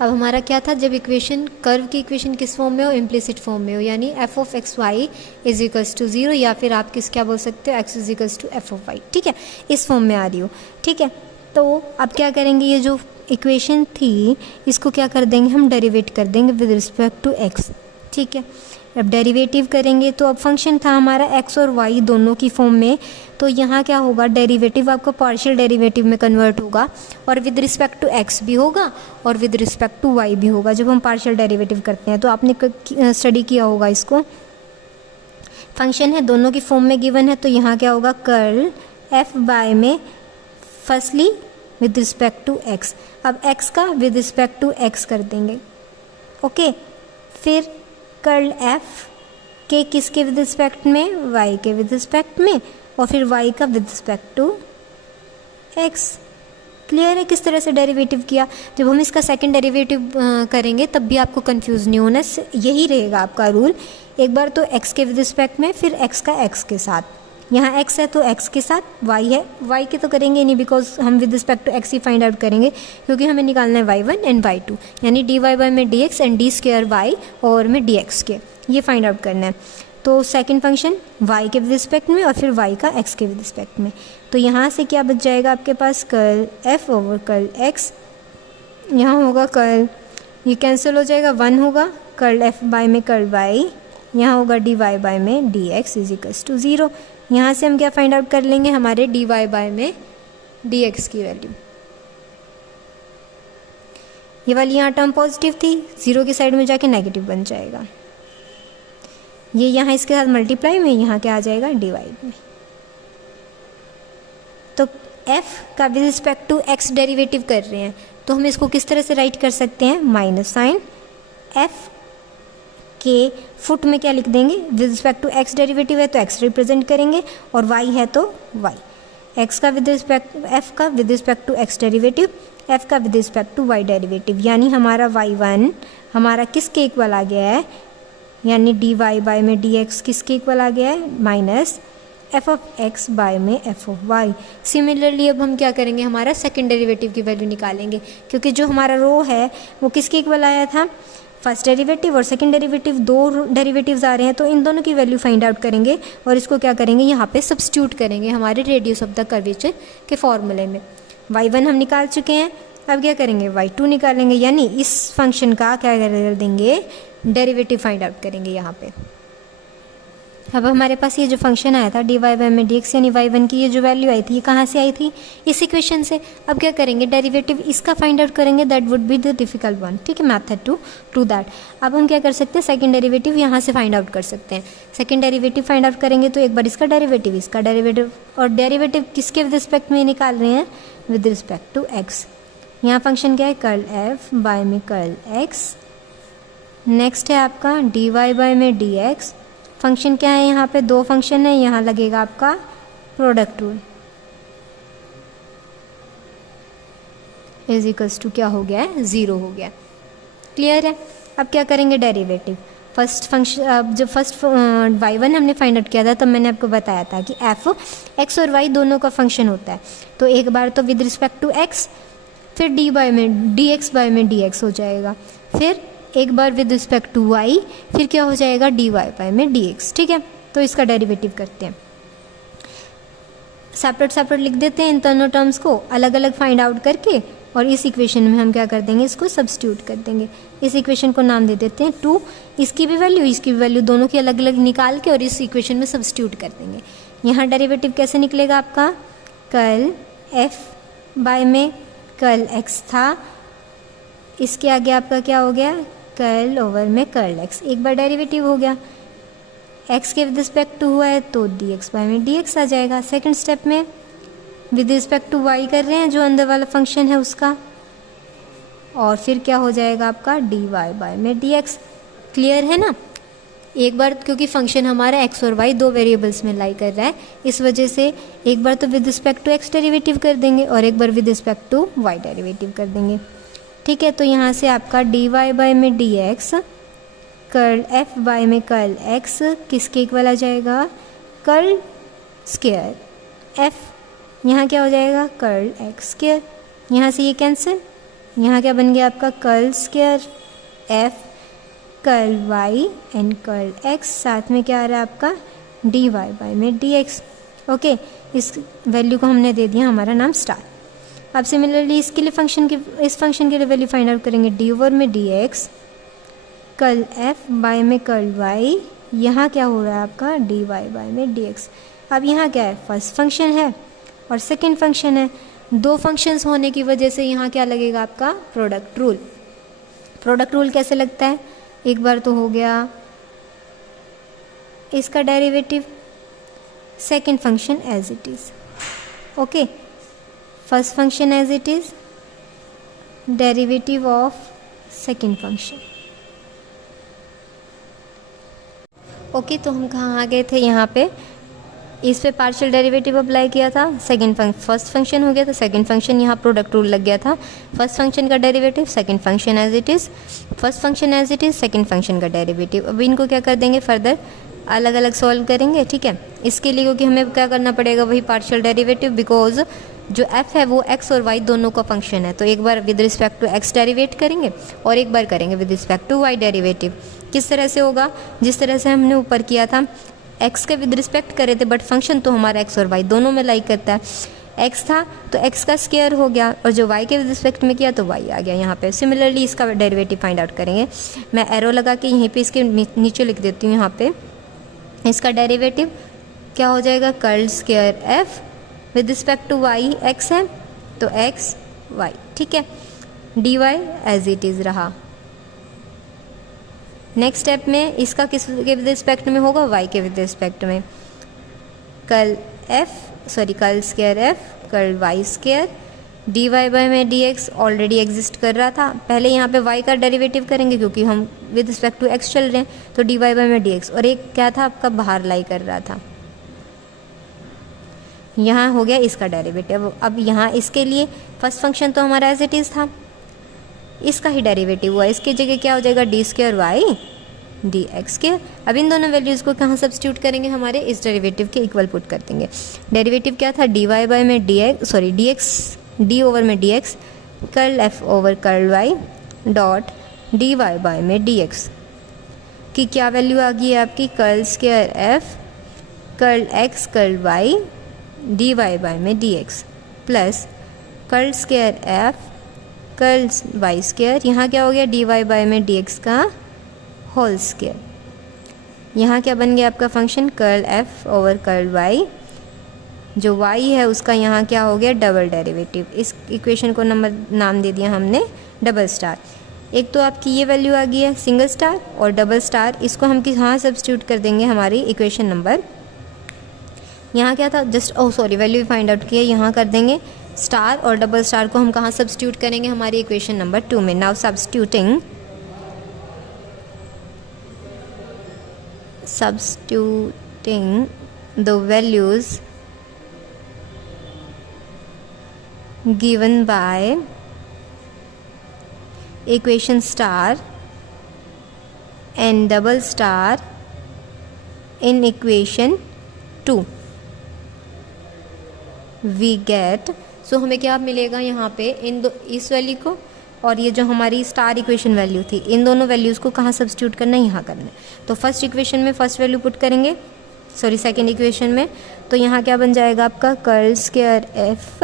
अब हमारा क्या था, जब इक्वेशन कर्व की इक्वेशन किस फॉर्म में हो, इम्प्लिसिट फॉर्म में हो, यानी f of x y is equals to 0, या फिर आप क्या बोल सकते हो, x is equals to f of y, ठीक है, इस फॉर्म में आ रही हो, ठीक है। तो अब क्या करेंगे, ये जो इक्वेशन थी इसको क्या कर देंगे हम, डेरिवेट कर देंगे विद रिस्पेक्ट टू एक्स, ठीक है। अब डेरिवेटिव करेंगे तो अब फंक्शन था हमारा एक्स और वाई दोनों की फॉर्म में, तो यहाँ क्या होगा, डेरिवेटिव आपका पार्शियल डेरिवेटिव में कन्वर्ट होगा और विद रिस्पेक्ट टू एक्स भी होगा और विद रिस्पेक्ट टू वाई भी होगा जब हम पार्शियल डेरिवेटिव करते हैं। तो आपने स्टडी किया होगा इसको, फंक्शन है दोनों की फॉर्म में गिवन है, तो यहाँ क्या होगा, कर्ल एफ बाय में firstly with respect to x, अब एक्स का विद रिस्पेक्ट टू एक्स कर देंगे, ओके। फिर कर्ल एफ के किसके विद रिस्पेक्ट में, वाई के विद रिस्पेक्ट में, और फिर वाई का with respect to x. Clear है किस तरह से डेरिवेटिव किया। जब हम इसका सेकंड डेरिवेटिव करेंगे तब भी आपको कंफ्यूज नहीं होना, यही रहेगा आपका रूल, एक बार तो एक्स के विद रिस्पेक्ट में, फिर एक्स का एक्स के साथ, यहाँ x है तो x के साथ, y है, y के तो करेंगे नहीं बिकॉज हम विद रिस्पेक्ट टू x ही फाइंड आउट करेंगे, क्योंकि हमें निकालना है y1 एंड y2, यानी dy बाय में dx and d square y और में dx के, ये फाइंड आउट करना है। तो सेकंड फंक्शन y के विद रिस्पेक्ट में और फिर y का x के विद रिस्पेक्ट में, तो यहाँ से क्या बच जाएगा आपके पास, curl f over curl x, यहाँ होगा कर्ल, ये कैंसिल हो जाएगा, 1 होगा, कर्ल f बाय में कर्ल y, यहाँ होगा dy बाय में dx इज इक्वल्स टू 0। यहाँ से हम क्या फाइंड आउट कर लेंगे, हमारे dy बाय में dx की वैल्यू, ये वाली यहाँ टर्म पॉजिटिव थी, 0 की साइड में जाके नेगेटिव बन जाएगा, ये यहाँ इसके साथ मल्टीप्लाई में, यहाँ क्या आ जाएगा, डिवाइड में। तो f का with respect to x derivative कर रहे हैं, तो हम इसको किस तरह से राइट कर सकते हैं, माइनस साइन f के फुट में क्या लिख देंगे, with respect to x derivative है तो x रिप्रेजेंट करेंगे, और y है तो y, x का विद रिस्पेक्ट, f का with respect to x derivative, f का with respect to y derivative, यानी हमारा y1 हमारा किसके इक्वल आ गया है, यानी dy बाय में dx किसके इक्वल आ गया है, minus f of x by में f ऑफ y। सिमिलरली अब हम क्या करेंगे, हमारा सेकंड डेरिवेटिव की वैल्यू निकालेंगे, क्योंकि जो हमारा रो है वो किसके इक्वल आया था, फर्स्ट डेरिवेटिव और सेकंड डेरिवेटिव, दो डेरिवेटिव्स आ रहे हैं, तो इन दोनों की वैल्यू फाइंड आउट करेंगे और इसको क्या करेंगे, यहाँ पे सब्स्टिट्यूट करेंगे हमारे रेडियस ऑफ द कर्वेचर के फॉर्मूले में। y1 हम निकाल चुके हैं, अब क्या करेंगे, y2 निकालेंगे, यानी इस फंक्शन का क्या कर देंगे, डेरिवेटिव फाइंड आउट करेंगे यहाँ पे। अब हमारे पास ये जो फंक्शन आया था dy बाय में dx, यानी y1 की ये जो वैल्यू आई थी, ये कहाँ से आई थी, इस इक्वेशन से। अब क्या करेंगे, डेरिवेटिव इसका फाइंड आउट करेंगे, that would be the difficult one, ठीक है, मैथड टू डू दैट। अब हम क्या कर सकते हैं, सेकंड डेरिवेटिव यहाँ से फाइंड आउट कर सकते हैं। सेकंड डेरिवेटिव फाइंड आउट करेंगे तो एक बार इसका डेरिवेटिव, इसका डेरिवेटिव, और डेरिवेटिव किसके विद रिस्पेक्ट में निकाल रहे हैं, विद रिस्पेक्ट टू x। यहाँ फंक्शन क्या है, कर्ल f बाय में कर्ल x, नेक्स्ट है आपका dy बाय में dx, फंक्शन क्या है, यहाँ पे दो फंक्शन है, यहाँ लगेगा आपका product rule, is equals to क्या हो गया है, 0 हो गया। क्लियर है। अब क्या करेंगे, डेरिवेटिव, फर्स्ट फंक्शन, अब जब फर्स्ट y1 हमने फाइंड आउट किया था तब मैंने आपको बताया था कि f x और y दोनों का फंक्शन होता है, तो एक बार तो विद रिस्पेक्ट टू x, फिर dy में dx बाय में dx हो जाएगा, फिर एक बार विद रिस्पेक्ट टू y, फिर क्या हो जाएगा, dy बाय में dx, ठीक है। तो इसका डेरिवेटिव करते हैं, सेपरेट सेपरेट लिख देते हैं इन दोनों टर्म्स को अलग अलग फाइंड आउट करके, और इस इक्वेशन में हम क्या कर देंगे, इसको सब्स्टिट्यूट कर देंगे। इस इक्वेशन को नाम दे देते हैं 2, इसकी भी वैल्यू इसकी भी वैल्यू दोनों की अलग अलग निकाल के और इस इक्वेशन में सब्स्टिट्यूट कर देंगे। यहाँ डेरिवेटिव कैसे निकलेगा आपका, कर्ल f बाय में कर्ल x था, इसके आगे आपका क्या हो गया, कर्ल ओवर में कर्ल x, एक बार डेरिवेटिव हो गया, x के विद रिस्पेक्ट टू हुआ है तो dx बाय में dx आ जाएगा। सेकंड स्टेप में विद रिस्पेक्ट टू y कर रहे हैं जो अंदर वाला फंक्शन है उसका, और फिर क्या हो जाएगा आपका dy बाय में dx। क्लियर है ना। एक बार क्योंकि फंक्शन हमारा x और y दो वेरिएबल्स में लाई कर रहा है, इस वजह से एक बार तो with respect to x derivative कर देंगे और एक बार with respect to y derivative कर देंगे, ठीक है। तो यहाँ से आपका dy बाय में dx, कर्ल f बाय में कर्ल x किसके इक्वल आ जाएगा, कर्ल स्क्वायर f, यहाँ क्या हो जाएगा, कर्ल x स्क्वायर, यहाँ से ये कैंसिल, यहाँ क्या बन गया आपका curl square f curl y and curl x, साथ में क्या आ रहा है आपका डी वाई बाई में डी एक्स। ओके, इस वैल्यू को हमने दे दिया हमारा नाम स्टार। अब सिमिलरली इसके लिए इस फंक्शन के लिए वैल्यू फाइंड आउट करेंगे डी ओवर में d x curl f by में कर्ल वाई, यहाँ क्या हो रहा है आपका डी वाई बाय में डी एक्स। अब यहाँ क्या है, फर्स्ट फंक्शन है और सेकेंड फंक्शन है, दो फंक्शंस होने की वजह से यहाँ क्या लगेगा आपका प्रोडक्ट रूल। प्रोडक्ट रूल कैसे लगता है, एक बार तो हो गया इसका derivative, second function as it is. Okay, first function as it is, derivative of second function. Okay, तो हम कहाँ आ गए थे, यहाँ पे इस पे पार्शियल डेरिवेटिव अप्लाई किया था, फर्स्ट फंक्शन हो गया था, सेकंड फंक्शन यहाँ प्रोडक्ट रूल लग गया था। फर्स्ट फंक्शन का derivative, second function as it is, first function as it is, second function का डेरिवेटिव। अब इनको क्या कर देंगे, फर्दर अलग अलग सॉल्व करेंगे। ठीक है, इसके लिए क्योंकि हमें क्या करना पड़ेगा, वही पार्शियल डेरिवेटिव, बिकॉज जो f है वो x और y दोनों का फंक्शन है, तो एक बार with respect to x derivate करेंगे और एक बार करेंगे with respect to y derivative. किस तरह से होगा, जिस तरह से हमने ऊपर किया था, x के विद रिस्पेक्ट करे थे बट फंक्शन तो हमारा x और y दोनों में लाइक करता है। x था तो x का स्क्वायर हो गया और जो y के विद रिस्पेक्ट में किया तो y आ गया यहाँ पे। सिमिलरली इसका डेरिवेटिव फाइंड आउट करेंगे। मैं एरो लगा के यहीं पे इसके नीचे लिख देती हूँ, यहाँ पे इसका डेरिवेटिव क्या हो जाएगा, curl square f with respect to y x है तो x y। ठीक है, dy एज इट इज़ रहा। नेक्स्ट स्टेप में इसका किस के विद रिस्पेक्ट में होगा, y के विद रिस्पेक्ट में, curl square f curl y square dy by में dx ऑलरेडी एग्जिस्ट कर रहा था। पहले यहाँ पे y का डेरिवेटिव करेंगे क्योंकि हम विद रिस्पेक्ट टू x चल रहे हैं, तो dy बाय में dx, और एक क्या था आपका बाहर लाई कर रहा था, यहाँ हो गया इसका डेरिवेटिव। अब यहाँ इसके लिए फर्स्ट फंक्शन तो हमारा एज इट इज़ था, इसका ही डेरिवेटिव हुआ, इसकी जगह क्या हो जाएगा d square y d x square. अब इन दोनों वैल्यूज़ को कहाँ सब्स्टिट्यूट करेंगे, हमारे इस डेरिवेटिव के इक्वल पुट कर देंगे। डेरिवेटिव क्या था, डी वाई बाय में डी एक्स डी ओवर में d x curl f over curl y dot d y by में डी एक्स की क्या वैल्यू आ गई है आपकी, curl square f curl x curl y d y by में d x plus curl square f curl y square, यहाँ क्या हो गया डी वाई बाय में डी एक्स का होल स्क्वायर। यहाँ क्या बन गया आपका function curl f over curl y, जो y है उसका यहाँ क्या हो गया डबल डेरिवेटिव। इस इक्वेशन को नाम दे दिया हमने डबल स्टार। एक तो आपकी ये वैल्यू आ गई है सिंगल स्टार और डबल स्टार, इसको हम कहाँ सब्स्टिट्यूट कर देंगे, हमारी इक्वेशन नंबर, यहाँ क्या था जस्ट वैल्यू फाइंड आउट किया, यहाँ कर देंगे स्टार और डबल स्टार को हम कहाँ सब्स्टिट्यूट करेंगे, हमारी इक्वेशन नंबर 2 में। Now substituting the values given by equation star and double star in equation 2 we get, so हमें क्या मिलेगा यहाँ पे इस वैल्यू को और ये जो हमारी स्टार इक्वेशन वैल्यू थी, इन दोनों वैल्यूज़ को कहाँ सब्स्टिट्यूट करना है, यहाँ करना है। तो फर्स्ट इक्वेशन में फर्स्ट वैल्यू पुट करेंगे, सेकेंड इक्वेशन में, तो यहाँ क्या बन जाएगा आपका curl square f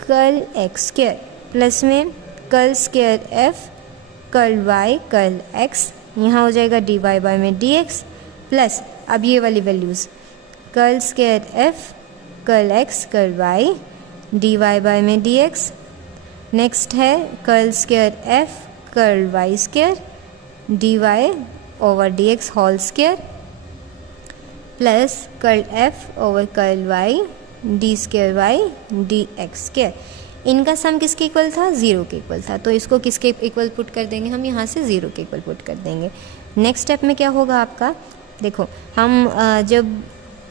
curl x square plus में curl square f curl y curl x, यहाँ हो जाएगा डी वाई बाय में डी एक्स प्लस अब ये वाली values curl square f curl x curl y d y by में d x. Next है curl square f curl y square D y over d x whole square plus curl f over curl y d square y d x square. इनका sum किसके equal था, 0 के equal था, तो इसको किसके equal put कर देंगे, हम यहाँ से 0 के इक्वल पुट कर देंगे। नेक्स्ट स्टेप में क्या होगा आपका, देखो हम जब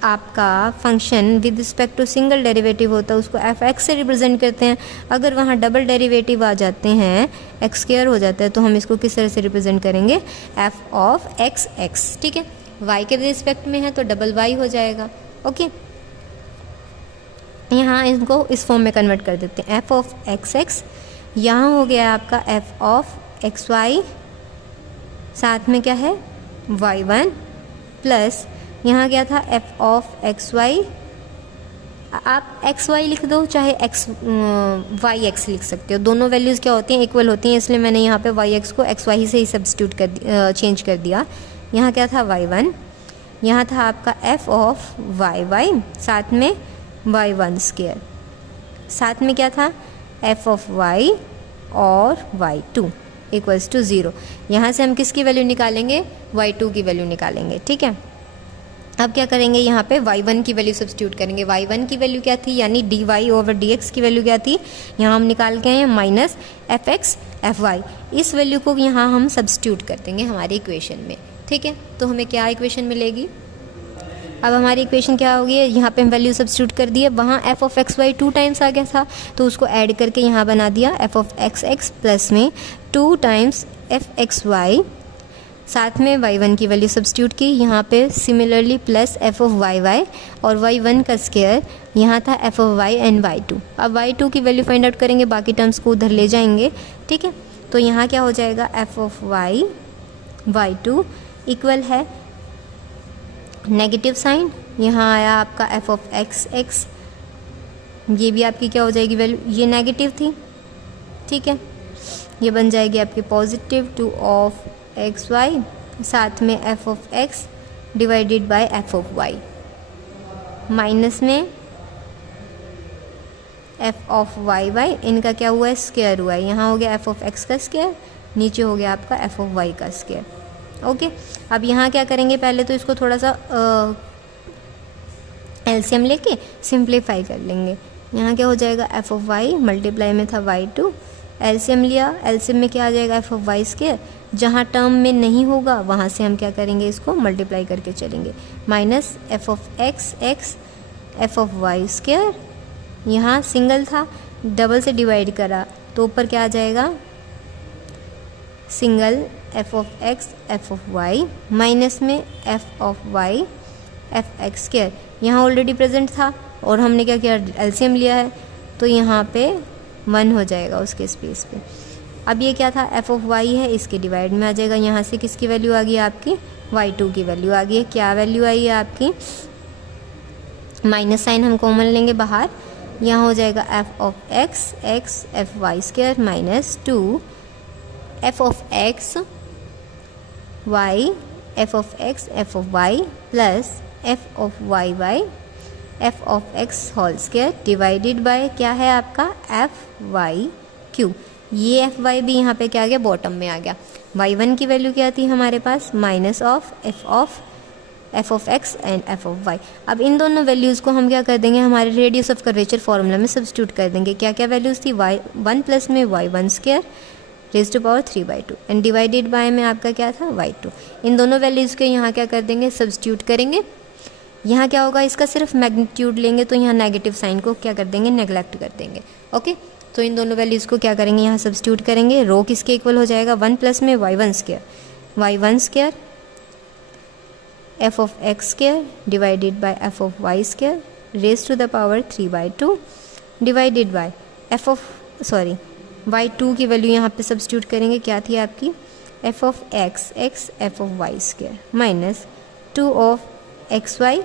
आपका function with respect to single derivative होता है उसको एफ एक्स से रिप्रेजेंट करते हैं। अगर वहाँ डबल डेरिवेटिव आ जाते हैं, एक्स स्क्वायर हो जाता है, तो हम इसको किस तरह से रिप्रेजेंट करेंगे, एफ ऑफ एक्स एक्स। ठीक है, वाई के रिस्पेक्ट में है तो डबल वाई हो जाएगा। ओके, यहाँ इनको इस फॉर्म में कन्वर्ट कर देते हैं, एफ ऑफ एक्स एक्स यहाँ हो गया आपका एफ ऑफ एक्स वाई, साथ में क्या है y1 प्लस यहाँ क्या था एफ ऑफ एक्स वाई, आप एक्स वाई लिख दो चाहे एक्स वाई एक्स लिख सकते हो, दोनों वैल्यूज़ क्या होती हैं इक्वल होती हैं, इसलिए मैंने यहाँ पे वाई एक्स को एक्स वाई से ही सब्स्टिट्यूट कर चेंज कर दिया। यहाँ क्या था y1, यहाँ था आपका एफ ऑफ वाई वाई, साथ में y1 स्क्वायर, साथ में क्या था एफ ऑफ वाई और y2 इक्वल्स टू 0। यहाँ से हम किसकी वैल्यू निकालेंगे, y2 की वैल्यू निकालेंगे, ठीक है। अब क्या करेंगे, यहाँ पे y1 की वैल्यू सब्स्टिट्यूट करेंगे। y1 की वैल्यू क्या थी, यानी dy ओवर dx की वैल्यू क्या थी, यहाँ हम निकाल के आए minus f x f y. इस वैल्यू को यहाँ हम सब्स्टिट्यूट कर देंगे हमारी इक्वेशन में, ठीक है। तो हमें क्या इक्वेशन मिलेगी, अब हमारी इक्वेशन क्या होगी, यहाँ पे हम वैल्यू सब्स्टिट्यूट कर दिए, वहाँ f of x y 2 times आ गया था तो उसको ऐड करके यहाँ बना दिया f of x x plus में 2 टाइम्स एफ एक्स वाई, साथ में y1 की वैल्यू सब्स्टिट्यूट की, यहाँ पे similarly plus f of y y और y1 का स्क्वायर, यहाँ था F of Y and y2। अब y2 की वैल्यू फाइंड आउट करेंगे, बाकी टर्म्स को उधर ले जाएंगे, ठीक है। तो यहाँ क्या हो जाएगा f of y y2 equal है नेगेटिव साइन, यहाँ आया आपका एफ ऑफ एक्स एक्स, ये भी आपकी क्या हो जाएगी वैल्यू, ये नेगेटिव थी, ठीक है, ये बन जाएगी आपकी पॉजिटिव 2 ऑफ एक्स वाई, साथ में f of x divided by f of y, minus में एफ ऑफ वाई वाई, इनका क्या हुआ है स्क्वायर हुआ है, यहाँ हो गया एफ ऑफ एक्स का स्क्वायर, नीचे हो गया आपका एफ ऑफ वाई का स्क्वायर, ओके। अब यहाँ क्या करेंगे, पहले तो इसको थोड़ा सा एलसीएम लेके सिंप्लीफाई कर लेंगे। यहाँ क्या हो जाएगा एफ ऑफ वाई मल्टीप्लाई में था y2, एलसीएम लिया, एलसीएम में क्या आ जाएगा एफ ऑफ वाई स्क्वायर, जहाँ टर्म में नहीं होगा वहाँ से हम क्या करेंगे इसको मल्टीप्लाई करके चलेंगे, minus f of x x f of y square, यहाँ सिंगल था डबल से डिवाइड करा तो ऊपर क्या आ जाएगा single f of x f of y, minus में f of y f x square, यहाँ ऑलरेडी प्रेजेंट था और हमने क्या किया एलसीएम लिया है तो यहाँ पे 1 हो जाएगा उसके स्पेस पे। अब ये क्या था एफ ऑफ वाई है, इसके डिवाइड में आ जाएगा, यहाँ से किसकी वैल्यू आ गई आपकी y2 की वैल्यू आ गई है, क्या वैल्यू आई है आपकी, माइनस साइन हम कॉमन लेंगे बाहर, यहाँ हो जाएगा f of x x f y square minus 2 f of x y f of x f of y plus f of y y f of x whole square divided by क्या है आपका f y q, ये f y भी यहाँ पे क्या आ गया bottom में आ गया। y1 की वैल्यू क्या थी हमारे पास minus of f of x and f of y. अब इन दोनों वैल्यूज़ को हम क्या कर देंगे हमारे रेडियस ऑफ कर्वेचर फॉर्मूला में सब्स्टिट्यूट कर देंगे। क्या क्या वैल्यूज़ थी y1 प्लस में y1 square raise to power 3/2 and divided by में आपका क्या था y2। इन दोनों वैल्यूज़ के यहाँ क्या कर देंगे सब्स्टिट्यूट करेंगे। यहाँ क्या होगा इसका सिर्फ मैग्नीट्यूड लेंगे तो यहाँ नेगेटिव साइन को क्या कर देंगे नेगलेक्ट कर देंगे। ओके तो इन दोनों वैल्यूज़ को क्या करेंगे यहाँ सब्स्टिट्यूट करेंगे। रो किसके इक्वल हो जाएगा 1 प्लस में y1 square f of x square divided by f of y square raise to the power 3/2 divided by y2 की वैल्यू यहाँ पे सब्स्टिट्यूट करेंगे। क्या थी आपकी f of x f of y square minus 2 of x y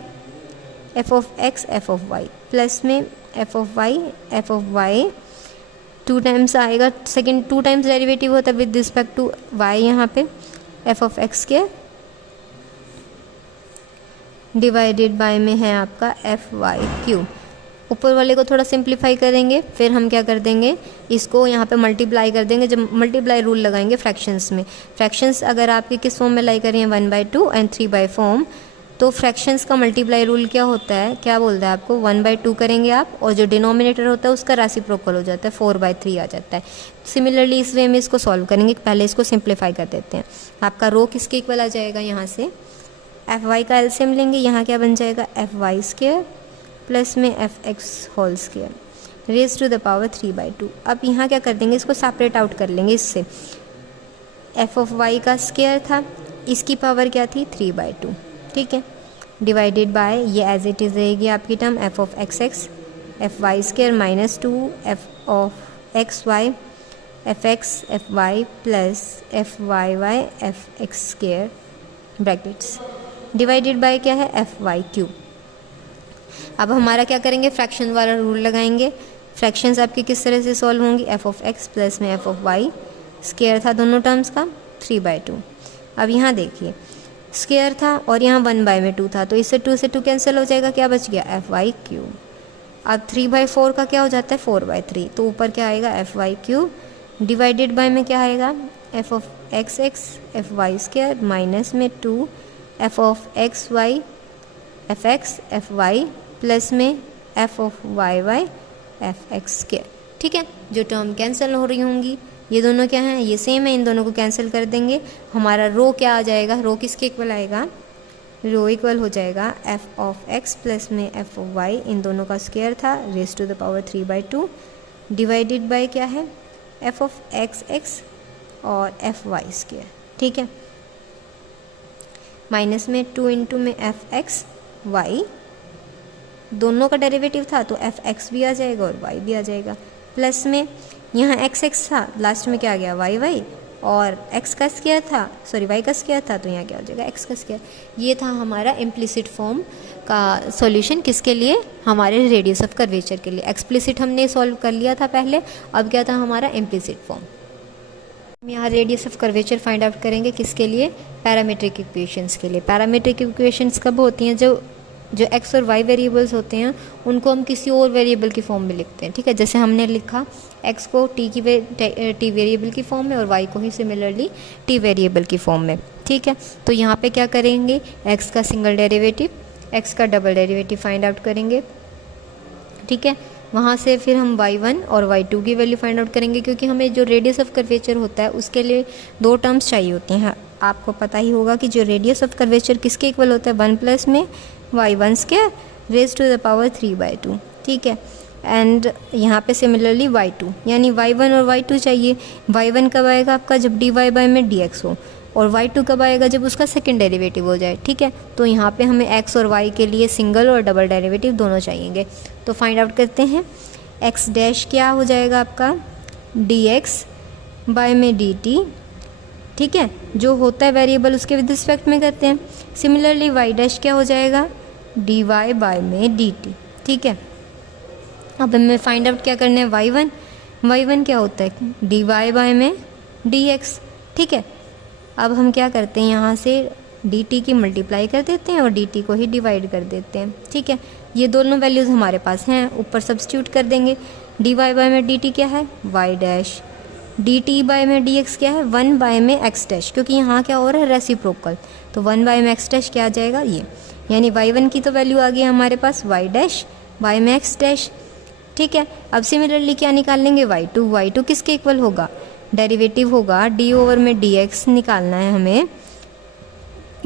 f of x f of y plus में f of y 2 times आएगा, second 2 times derivative होता है विद रिस्पेक्ट टू वाई, यहाँ पे एफ ऑफ एक्स के divided by में है आपका एफ वाई क्यूब। ऊपर वाले को थोड़ा सिंप्लीफाई करेंगे, फिर हम क्या कर देंगे इसको यहाँ पे मल्टीप्लाई कर देंगे। जब मल्टीप्लाई रूल लगाएंगे फ्रैक्शंस में, फ्रैक्शंस अगर आपके किस फॉर्म में लाई करें 1/2 एंड 3/4 फॉर्म, तो फ्रैक्शंस का मल्टीप्लाई रूल क्या होता है, क्या बोलता है आपको 1/2 करेंगे आप और जो डिनोमिनेटर होता है उसका रेसिप्रोकल हो जाता है 4/3 आ जाता है। सिमिलरली इस वे में इसको सॉल्व करेंगे, पहले इसको सिंप्लीफाई कर देते हैं। आपका रो किसके इक्वल आ जाएगा, यहाँ से एफ वाई का एलसीएम लेंगे, यहाँ क्या बन जाएगा एफ वाई स्क्वायर प्लस में f x whole square raise to the power 3/2। अब यहाँ क्या कर देंगे इसको सेपरेट आउट कर लेंगे इससे, एफ ऑफ वाई का स्क्वायर था इसकी पावर क्या थी 3/2, ठीक है, डिवाइडेड बाय ये एज इट इज़ रहेगी आपकी term f of x f y square minus 2 f of x y f x f y plus f y y f x square brackets divided by क्या है F y cube. अब हमारा क्या करेंगे, fraction वाला rule लगाएंगे। Fractions आपकी किस तरह से सॉल्व होंगी, एफ ऑफ एक्स प्लस में एफ ऑफ वाई, स्क्वायर था दोनों टर्म्स का 3/2। अब यहाँ देखिए स्क्वायर था और यहाँ 1/2 था, तो इससे 2 से 2 कैंसिल हो जाएगा, क्या बच गया एफ वाई क्यूब। अब 3/4 का क्या हो जाता है 4/3, तो ऊपर क्या आएगा f y cube divided by में क्या आएगा f of x x f y square minus में 2 f of x y f x f y plus में f of y y f x square. ठीक है, जो टर्म कैंसिल हो रही होंगी ये दोनों क्या हैं, ये सेम है, इन दोनों को कैंसिल कर देंगे। हमारा रो क्या आ जाएगा, रो किसके इक्वल आएगा, रो इक्वल हो जाएगा एफ ऑफ एक्स प्लस में एफ ऑफ वाई, इन दोनों का स्क्वायर था raise to the power 3/2 divided by क्या है एफ ऑफ एक्स एक्स और एफ वाई स्क्वायर। ठीक है, माइनस में 2 इंटू में एफ एक्स वाई, दोनों का डेरिवेटिव था तो एफ एक्स भी आ जाएगा और वाई भी आ जाएगा, प्लस में यहाँ एक्स एक्स था लास्ट में क्या आ गया वाई वाई, और एक्स का स्क्वायर था सॉरी वाई का स्क्वायर था तो यहाँ क्या हो जाएगा एक्स का स्क्वायर। ये था हमारा इम्प्लिसिट फॉर्म का सॉल्यूशन, किसके लिए, हमारे रेडियस ऑफ कर्वेचर के लिए। एक्सप्लिसिट हमने सॉल्व कर लिया था पहले, अब क्या था हमारा इम्प्लिसिट फॉर्म। हम यहाँ radius of curvature find out करेंगे किसके लिए, पैरामीट्रिक इक्वेशंस के लिए। पैरामीट्रिक इक्वेशंस कब होती हैं, जो एक्स और वाई वेरिएबल्स होते हैं उनको हम किसी और वेरिएबल की फॉर्म में लिखते हैं। ठीक है, जैसे हमने लिखा एक्स को टी वेरिएबल की फॉर्म में और वाई को ही सिमिलरली टी वेरिएबल की फॉर्म में। ठीक है, तो यहाँ पे क्या करेंगे, एक्स का सिंगल डेरिवेटिव, एक्स का डबल डेरिवेटिव फाइंड आउट करेंगे। ठीक है, वहाँ से फिर हम y1 और y2 की वैल्यू फाइंड आउट करेंगे, क्योंकि हमें जो रेडियस ऑफ कर्वेचर होता है उसके लिए 2 टर्म्स चाहिए होती हैं। आपको पता ही होगा कि जो रेडियस ऑफ कर्वेचर किसके इक्वल होता है, 1 प्लस में y1 square raise to the power 3/2। ठीक है, एंड यहाँ पे सिमिलरली y2 यानी y1 और y2 चाहिए। y1 कब आएगा आपका, जब dy बाय में dx हो, और y2 कब आएगा, जब उसका सेकंड डेरिवेटिव हो जाए। ठीक है, तो यहाँ पे हमें x और y के लिए सिंगल और डबल डेरिवेटिव दोनों चाहिएंगे, तो फाइंड आउट करते हैं। x डैश क्या हो जाएगा आपका dx बाय में dt। ठीक है, जो होता है वेरिएबल उसके विद रिस्पेक्ट में करते हैं। सिमिलरली y डैश क्या हो जाएगा dy बाय में dt। ठीक है, अब हमें फाइंड आउट क्या करना है, y1 क्या होता है dy बाय में dx। ठीक है, अब हम क्या करते हैं, यहाँ से dt की मल्टीप्लाई कर देते हैं और dt को ही डिवाइड कर देते हैं। ठीक है, ये दोनों वैल्यूज़ हमारे पास हैं, ऊपर सब्स्टिट्यूट कर देंगे। dy बाय में dt क्या है y डैश, dt बाय में dx क्या है 1 बाय में x डैश, क्योंकि यहाँ क्या हो रहा है रेसिप्रोकल, तो 1 बाय में x डैश क्या आ जाएगा ये, यानी y1 की तो वैल्यू आ गई हमारे पास y डैश बाय में x डैश। ठीक है, अब सिमिलरली क्या निकाल लेंगे y2 किसके इक्वल होगा, डेरिवेटिव होगा d ओवर में dx, निकालना है हमें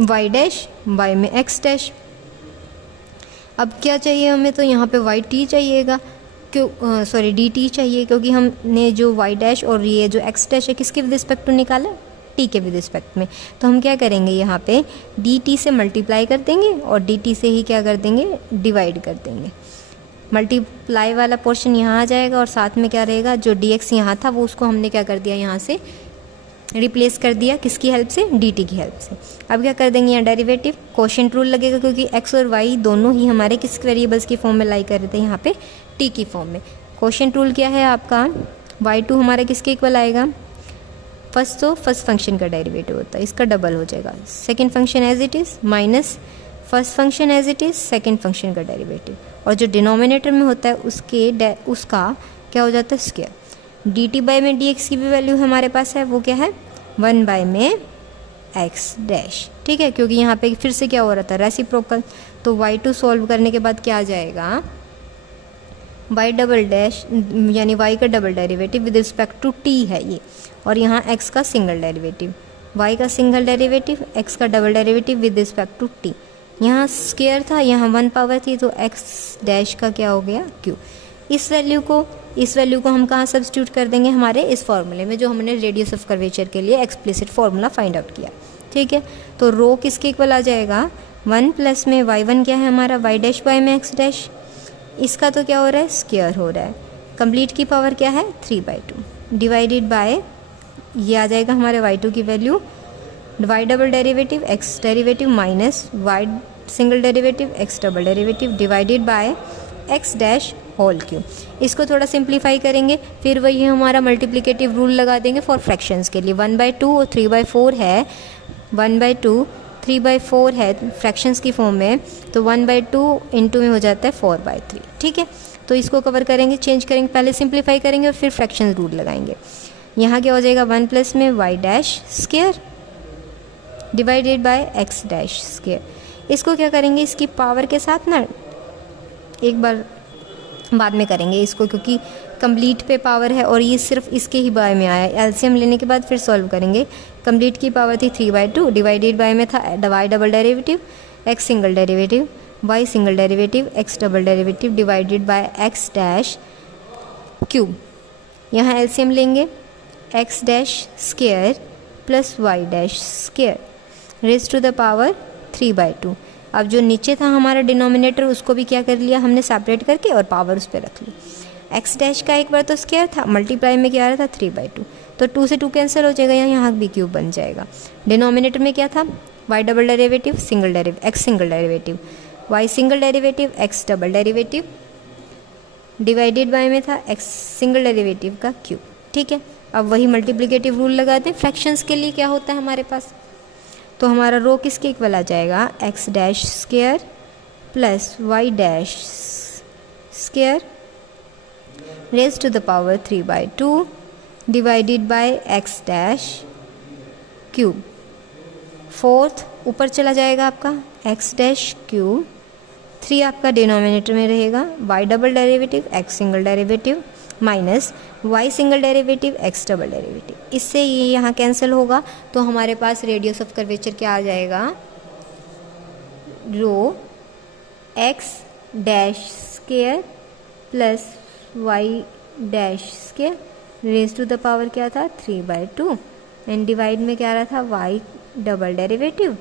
y डैश बाय में x डैश। अब क्या चाहिए हमें, तो यहाँ पे yt चाहिएगा, क्यों सॉरी dt चाहिए, क्योंकि हमने जो y डैश और ये जो x डैश है किसके विद रिस्पेक्ट टू निकाला, t के विद रिस्पेक्ट में। तो हम क्या करेंगे, यहाँ पे dt से मल्टीप्लाई कर देंगे और dt से ही क्या कर देंगे डिवाइड कर देंगे। मल्टीप्लाई वाला पोर्शन यहाँ आ जाएगा और साथ में क्या रहेगा, जो dx यहाँ था वो उसको हमने क्या कर दिया, यहाँ से रिप्लेस कर दिया, किसकी हेल्प से, dt की हेल्प से। अब क्या कर देंगे, यहाँ डेरिवेटिव कोशेंट रूल लगेगा, क्योंकि x और y दोनों ही हमारे किस वेरिएबल्स की फॉर्म में लाई कर रहे थे, यहाँ पे t की फॉर्म में। कोशेंट रूल क्या है आपका, y2 हमारा किसके इक्वल आएगा, फर्स्ट फंक्शन का डेरिवेटिव होता है, इसका डबल हो जाएगा, second function as it is minus first function as it is second function का डेरिवेटिव, और जो डिनोमिनेटर में होता है उसका क्या हो जाता है स्क्वायर। dt बाय में dx की भी वैल्यू हमारे पास है, वो क्या है 1 बाय में x डैश। ठीक है, क्योंकि यहाँ पे फिर से क्या हो रहा था रेसिप्रोकल, तो y2 सॉल्व करने के बाद क्या आ जाएगा y डबल डैश, यानी y का double derivative with respect to t है ये, और यहाँ x का सिंगल डेरिवेटिव, y का सिंगल डेरिवेटिव, x का double derivative with respect to t। यहाँ स्क्वायर था, यहाँ 1 पावर थी, तो x डैश का क्या हो गया q। इस वैल्यू को हम कहाँ सब्स्टिट्यूट कर देंगे, हमारे इस फॉर्मूले में जो हमने रेडियस ऑफ कर्वेचर के लिए एक्सप्लिसिट फार्मूला फाइंड आउट किया। ठीक है, तो रो किसके इक्वल आ जाएगा 1 प्लस में y1 क्या है हमारा y डैश बाय में x डैश, इसका तो क्या हो रहा है स्क्वायर हो रहा है, कंप्लीट की पावर क्या है 3/2 डिवाइडेड बाय ये आ जाएगा हमारे y2 की value, y double derivative x derivative minus y single derivative x double derivative divided by x dash whole cube. इसको थोड़ा सिंप्लीफाई करेंगे, फिर वही हमारा मल्टीप्लिकेटिव रूल लगा देंगे फॉर फ्रैक्शंस के लिए। 1/2 और 3/4 है, 1/2 3/4 है फ्रैक्शंस की फॉर्म में, तो 1/2 इंटू में हो जाता है 4/3। ठीक है, तो इसको कवर करेंगे, चेंज करेंगे, पहले सिंप्लीफाई करेंगे और फिर फ्रैक्शन रूल लगाएंगे। यहाँ क्या हो जाएगा 1 प्लस में y dash square divided by x dash square. इसको क्या करेंगे, इसकी पावर के साथ ना एक बार बाद में करेंगे इसको, क्योंकि कंप्लीट पे पावर है और ये सिर्फ इसके ही बारे में आया है। एलसीएम लेने के बाद फिर सॉल्व करेंगे। कंप्लीट की पावर थी 3/2 डिवाइडेड बाय में था y double derivative x single derivative y single derivative x double derivative divided by x dash cube. यहाँ एलसीएम लेंगे x dash square plus y dash square raise to the power 3/2। अब जो नीचे था हमारा denominator उसको भी क्या कर लिया हमने सेपरेट करके और पावर उस पर रख ली। x डैश का एक बार तो स्क्वायर था, मल्टीप्लाई में क्या आ रहा था 3/2, तो 2 से 2 कैंसिल हो जाएगा, यहाँ भी क्यूब बन जाएगा। डिनोमिनेटर में क्या था y double derivative single derivative x single derivative y single derivative x double derivative divided by में था x सिंगल डेरिवेटिव का क्यूब। ठीक है, अब वही मल्टीप्लिकेटिव रूल लगाते हैं। फ्रैक्शंस के लिए क्या होता है हमारे पास, तो हमारा रो किसके इक्वल आ जाएगा x dash square plus y dash square raise to the power 3/2 divided by x dash cube. Fourth ऊपर चला जाएगा आपका x डैश क्यूब, 3 आपका डिनोमिनेटर में रहेगा, y double derivative x single derivative minus y single derivative x double derivative. इससे ये यहाँ कैंसिल होगा, तो हमारे पास रेडियस ऑफ कर्वेचर क्या आ जाएगा, rho x dash square plus y dash square raise to the power क्या था 3/2 एंड डिवाइड में क्या रहा था y double derivative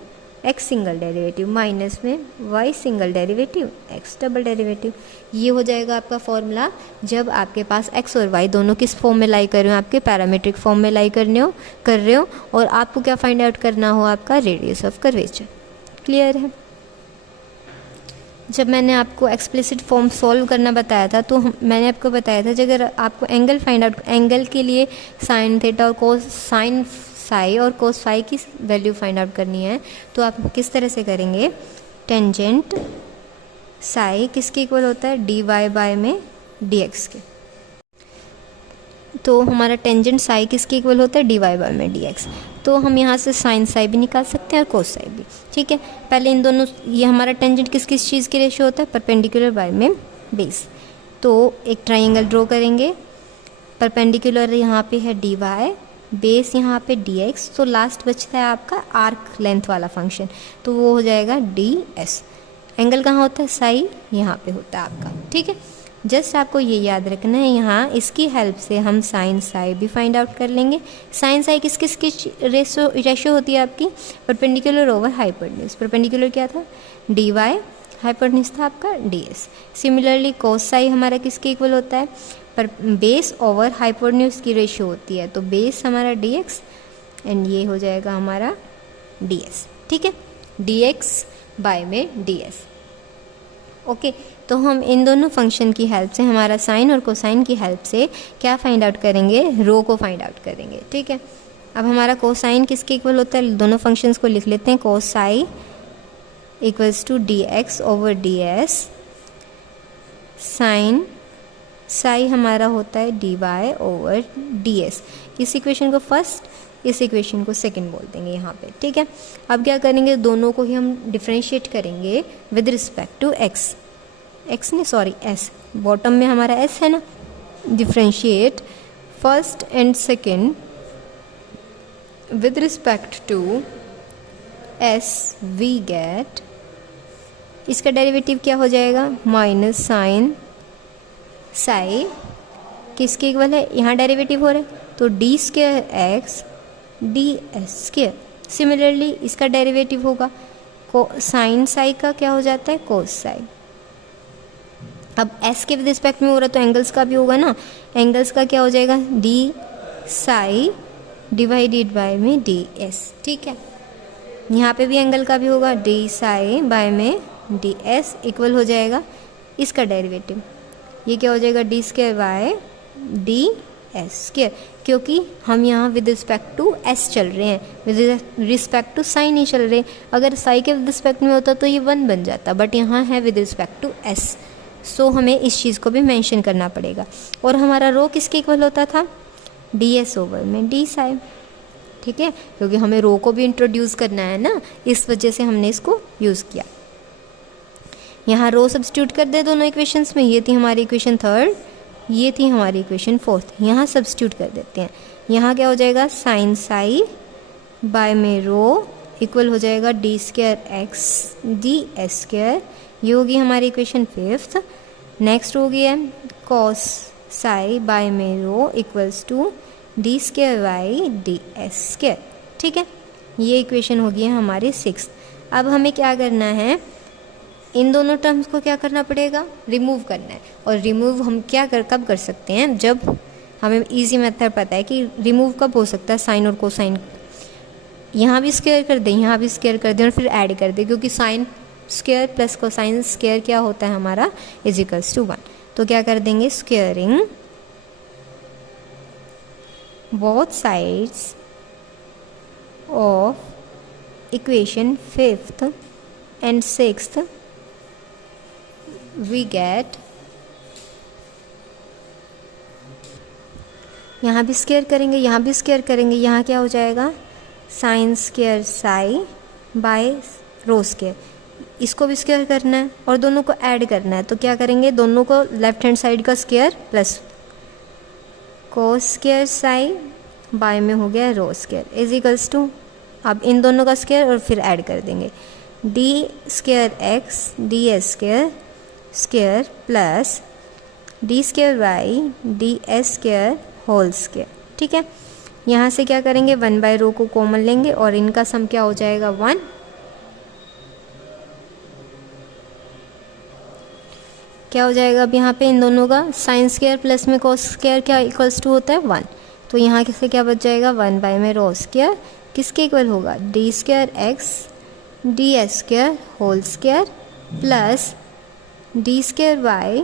x single derivative minus में y single derivative x double derivative. ये हो जाएगा आपका फॉर्मूला जब आपके पास x और y दोनों किस फॉर्म में लाई कर रहे हो, आपके पैरामीट्रिक फॉर्म में लाई कर रहे हो और आपको क्या फाइंड आउट करना हो, आपका रेडियस ऑफ कर्वेचर। क्लियर है। जब मैंने आपको एक्सप्लिसिट फॉर्म सॉल्व करना बताया था तो मैंने आपको बताया था कि अगर आपको एंगल फाइंड आउट, एंगल के लिए साइन थीटा और कोस साइन साई और कोस फाई की वैल्यू फाइंड आउट करनी है, तो आप किस तरह से करेंगे, टेंजेंट साई किसके इक्वल होता है dy बाय में dx के, तो हमारा टेंजेंट साई किसके इक्वल होता है dy बाय में dx, तो हम यहाँ से साइन साई भी निकाल सकते हैं और कोस साई भी। ठीक है, पहले इन दोनों, ये हमारा टेंजेंट किस किस चीज़ के रेशियो होता है, परपेंडिकुलर बाय में बेस। तो एक ट्राइंगल ड्रॉ करेंगे, परपेंडिकुलर यहाँ पे है dy, बेस यहाँ पे dx, तो लास्ट बचता है आपका आर्क लेंथ वाला फंक्शन, तो वो हो जाएगा ds। एंगल कहाँ होता है, साई यहाँ पे होता है आपका। ठीक है, जस्ट आपको ये याद रखना है, यहाँ इसकी हेल्प से हम साइन साई भी फाइंड आउट कर लेंगे। साइन साई किस किस की रेशियो होती है आपकी, परपेंडिकुलर ओवर हाइपोटेन्यूज। परपेंडिकुलर क्या था dy, हाइपोटेन्यूज था आपका ds। सिमिलरली कोस साई हमारा किसके इक्वल होता है, पर बेस ओवर हाइपोटेन्यूज की रेशियो होती है, तो बेस हमारा dx एंड ये हो जाएगा हमारा ds। ठीक है, dx बाय में ds। ओके, तो हम इन दोनों फंक्शन की हेल्प से, हमारा साइन और कोसाइन की हेल्प से क्या फाइंड आउट करेंगे, रो को फाइंड आउट करेंगे। ठीक है, अब हमारा कोसाइन किसके इक्वल होता है, दोनों फंक्शंस को लिख लेते हैं, कोसाई इक्वल्स टू dx ओवर ds, साइन साई हमारा होता है dy ओवर ds। इस इक्वेशन को फर्स्ट, इस इक्वेशन को सेकंड बोल देंगे यहाँ पे। ठीक है, अब क्या करेंगे, दोनों को ही हम डिफ्रेंशिएट करेंगे with respect to s, bottom में हमारा s है ना, differentiate first and second with respect to s, we get, इसका डेरिवेटिव क्या हो जाएगा, माइनस साइन साई किसके इक्वल है, यहाँ डेरिवेटिव हो रहा है तो d square x ds square. Similarly इसका डेरिवेटिव होगा को साइन साई का क्या हो जाता है, कोस साई। अब s के विद रिस्पेक्ट में हो रहा है तो एंगल्स का भी होगा ना, एंगल्स का क्या हो जाएगा, d साई डिवाइडेड बाय में डी एस। ठीक है, यहाँ पे भी एंगल का भी होगा, डी साई बाय में डी एस इक्वल हो जाएगा इसका डेरिवेटिव, ये क्या हो जाएगा, d square by D s square, क्योंकि हम यहाँ विद रिस्पेक्ट टू एस चल रहे हैं, विद रिस्पेक्ट टू साई नहीं चल रहे। अगर साई के विद रिस्पेक्ट में होता तो ये 1 बन जाता, बट यहाँ है विद रिस्पेक्ट टू एस, सो हमें इस चीज़ को भी मेंशन करना पड़ेगा। और हमारा रो किसके इक्वल होता था, डी एस ओवर में डी साई। ठीक है, क्योंकि हमें रो को भी इंट्रोड्यूस करना है ना, इस वजह से हमने इसको यूज़ किया। यहाँ रो सब्स्टिट्यूट कर दे दोनों इक्वेशंस में, ये थी हमारी इक्वेशन 3, ये थी हमारी इक्वेशन 4, यहाँ सब्स्टिट्यूट कर देते हैं। यहाँ क्या हो जाएगा, साइन साई बाय में रो इक्वल हो जाएगा d square x d s square, ये होगी हमारी इक्वेशन 5। नेक्स्ट हो गया कॉस साई बाय में rho equals to d square y d s square. ठीक है, ये इक्वेशन होगी हमारी 6। अब हमें क्या करना है, इन दोनों टर्म्स को क्या करना पड़ेगा, रिमूव करना है। और रिमूव हम कब कर सकते हैं, जब हमें इजी मेथड पता है कि रिमूव कब हो सकता है, साइन और कोसाइन। यहाँ भी स्क्वायर कर दें, यहाँ भी स्क्वायर कर दें और फिर ऐड कर दें, क्योंकि sine square plus cosine square क्या होता है हमारा, इज इक्वल्स टू 1। तो क्या कर देंगे, squaring both sides of equation 5th and 6th we get, यहाँ भी स्क्वायर करेंगे, यहाँ भी स्क्वायर करेंगे, यहाँ क्या हो जाएगा, साइन स्क्वायर साई बाय रो स्क्वायर, इसको भी स्क्वायर करना है और दोनों को ऐड करना है। तो क्या करेंगे, दोनों को लेफ्ट हैंड साइड का square plus cos square psi by में हो गया rho square is equals to, अब इन दोनों का स्क्वायर और फिर ऐड कर देंगे, d square x d s square square plus d square y d s square whole square. ठीक है, यहाँ से क्या करेंगे, 1 बाय रो को कॉमन लेंगे और इनका सम क्या हो जाएगा, 1। क्या हो जाएगा, अब यहाँ पे इन दोनों का साइन स्क्वायर प्लस में कोस स्क्वायर क्या इक्वल्स टू होता है 1, तो यहाँ से क्या बच जाएगा, 1 बाय में रो स्क्वायर किसके इक्वल होगा, d square x d s square whole square plus d square y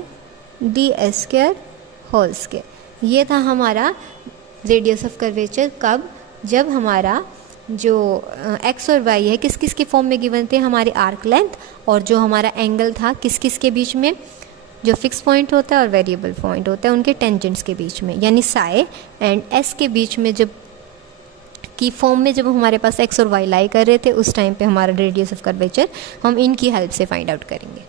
d s square whole square. ये था हमारा रेडियस ऑफ कर्वेचर, कब, जब हमारा जो एक्स और वाई है किस किस के फॉर्म में गिवन थे, हमारे आर्क लेंथ और जो हमारा एंगल था किस किस के बीच में, जो फिक्स पॉइंट होता है और वेरिएबल पॉइंट होता है उनके टेंजेंट्स के बीच में, यानी साई एंड एस के बीच में जब की फॉर्म में जब हमारे पास एक्स और वाई लाई कर रहे थे, उस टाइम पे हमारा रेडियस ऑफ कर्वेचर हम इनकी हेल्प से फाइंड आउट करेंगे।